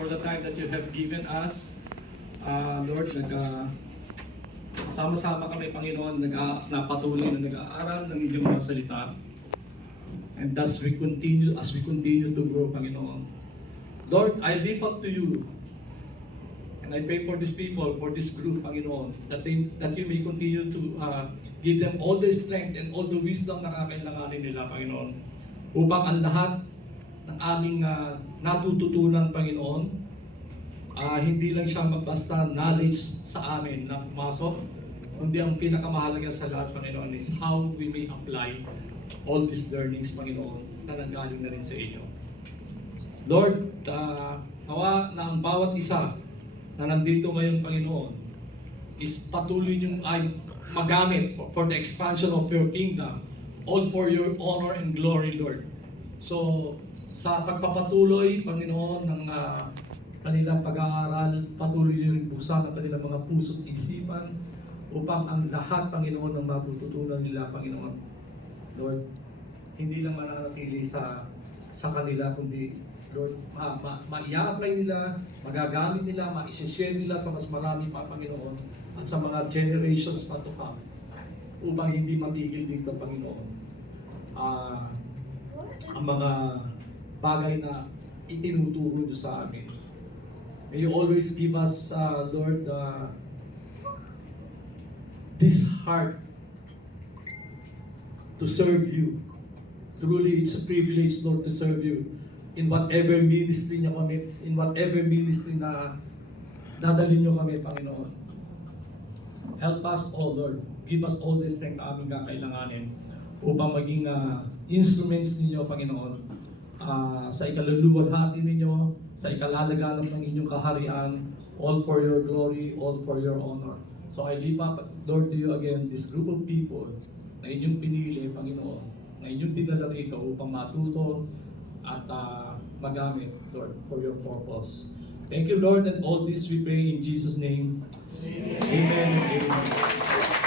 for the time that you have given us. Lord, sama-sama kami, Panginoon, napatuloy na nag-aaral ng inyong mga salita. And as we continue to grow, Panginoon. Lord, I lift up to you. And I pray for these people, for this group, Panginoon, that you may continue to give them all the strength and all the wisdom na kakailanganin nila, Panginoon. Upang ang lahat ng aming natututunan, Panginoon, hindi lang siya basta knowledge sa amin na pumasok, kundi ang pinakamahalaga sa lahat, Panginoon, is how we may apply all these learnings, Panginoon, na nanggaling na rin sa inyo. Lord, nawa na ang bawat isa na nandito ngayon, Panginoon, is patuloy niyong ay magamit for the expansion of your kingdom, all for your honor and glory, Lord. So, sa pagpapatuloy, Panginoon, ng kanilang pag-aaral, patuloy niyo rin buksan ang kanilang mga puso't isipan upang ang lahat, Panginoon, ng matututunan nila, Panginoon, Lord, hindi lang mananatili sa kanila, kundi, Lord, ma-i-apply nila, magagamit nila, ma-i-share nila sa mas marami pa, Panginoon, at sa mga generations pa to come, upang hindi matigil dito, Panginoon, ang mga bagay na itinuturo nyo sa amin. May you always give us, Lord, this heart to serve you. Truly, it's a privilege, Lord, to serve you in whatever ministry niyo kami, in whatever ministry na dadalhin niyo kami, Panginoon. Help us, O Lord. Give us all the strength na aming kakailanganin upang maging instruments ninyo, Panginoon, sa ikaluluwalhati ninyo, sa ikalalaganap ng inyong kaharian, all for your glory, all for your honor. So I lift up, Lord, to you again, this group of people na inyong pinili, Panginoon, na inyong dinala rito upang matuto at magamit, Lord, for your purpose. Thank you, Lord, and all this we pray in Jesus' name. Amen. Amen.